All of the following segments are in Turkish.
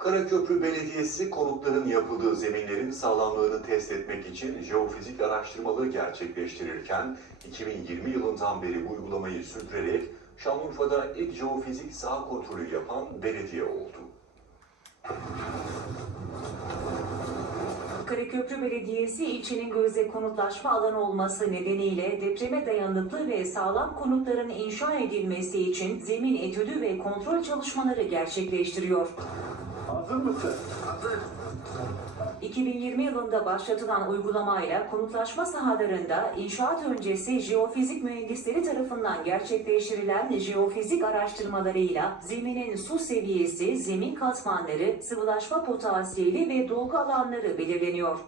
Karaköprü Belediyesi konutların yapıldığı zeminlerin sağlamlığını test etmek için jeofizik araştırmaları gerçekleştirirken 2020 yılından beri bu uygulamayı sürdürerek Şanlıurfa'da ilk jeofizik saha kontrolü yapan belediye oldu. Karaköprü Belediyesi ilçenin gözde konutlaşma alanı olması nedeniyle depreme dayanıklı ve sağlam konutların inşa edilmesi için zemin etüdü ve kontrol çalışmaları gerçekleştiriyor. Hazır mısın? 2020 yılında başlatılan uygulamayla konutlaşma sahalarında inşaat öncesi jeofizik mühendisleri tarafından gerçekleştirilen jeofizik araştırmalarıyla zeminin su seviyesi, zemin katmanları, sıvılaşma potansiyeli ve dolgu alanları belirleniyor.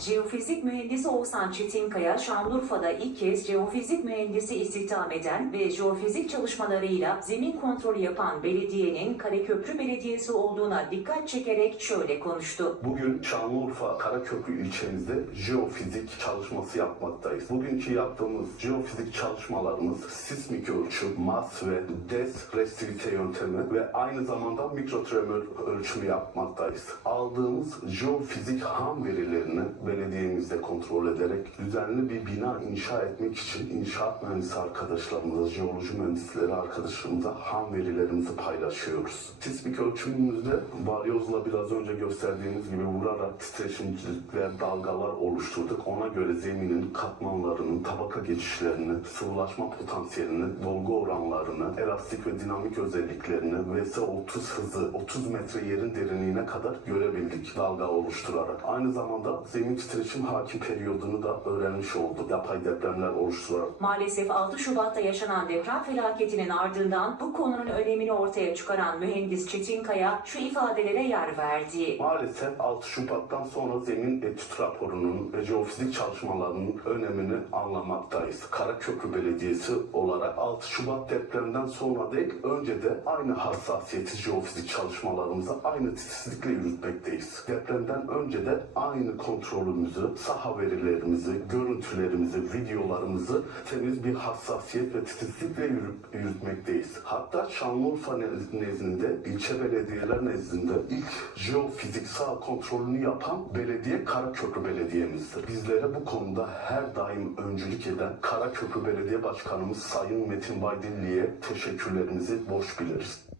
Jeofizik mühendisi Oğuzhan Çetinkaya, Şanlıurfa'da ilk kez jeofizik mühendisi istihdam eden ve jeofizik çalışmalarıyla zemin kontrolü yapan belediyenin Karaköprü Belediyesi olduğuna dikkat çekerek şöyle konuştu. Bugün Şanlıurfa Karaköprü ilçemizde jeofizik çalışması yapmaktayız. Bugünkü yaptığımız jeofizik çalışmalarımız sismik ölçüm, mas ve des restivite yöntemi ve aynı zamanda mikrotremör ölçümü yapmaktayız. Aldığımız jeofizik ham verilerini belediyemizde kontrol ederek düzenli bir bina inşa etmek için inşaat mühendisi arkadaşlarımıza, jeoloji mühendisleri arkadaşlarımıza ham verilerimizi paylaşıyoruz. Sismik ölçümümüzde balyozla biraz önce gösterdiğimiz gibi vurarak titreşimcilikler, dalgalar oluşturduk. Ona göre zeminin katmanlarının, tabaka geçişlerini, sıvılaşma potansiyelini, dolgu oranlarını, elastik ve dinamik özelliklerini VS30 hızı 30 metre yerin derinliğine kadar görebildik dalga oluşturarak. Aynı zamanda zemin titreşim hakim periyodunu da öğrenmiş olduk. Yapay depremler oluşturarak. Maalesef 6 Şubat'ta yaşanan deprem felaketinin ardından bu konunun önemini ortaya çıkaran mühendis Çetinkaya şu ifadelere yer verdi. Maalesef 6 Şubat'tan sonra zemin etüt raporunun ve jeofizik çalışmalarının önemini anlamaktayız. Karaköprü Belediyesi olarak 6 Şubat depremden sonra değil, önce de aynı hassasiyeti jeofizik çalışmalarımızı aynı titizlikle yürütmekteyiz. Depremden önce de aynı kontrolümüzü, saha verilerimizi, görüntülerimizi, videolarımızı temiz bir hassasiyet ve titizlikle yürüp, yürütmekteyiz. Hatta Şanlıurfa nez- nezdinde, ilçe belediyeler nezdinde ilk jeofizik saha kontrolünü yapan belediye Karaköprü Belediye'mizdir. Bizlere bu konuda her daim öncülük eden Karaköprü Belediye Başkanımız Sayın Metin Baydilli'ye teşekkürlerimizi borç biliriz.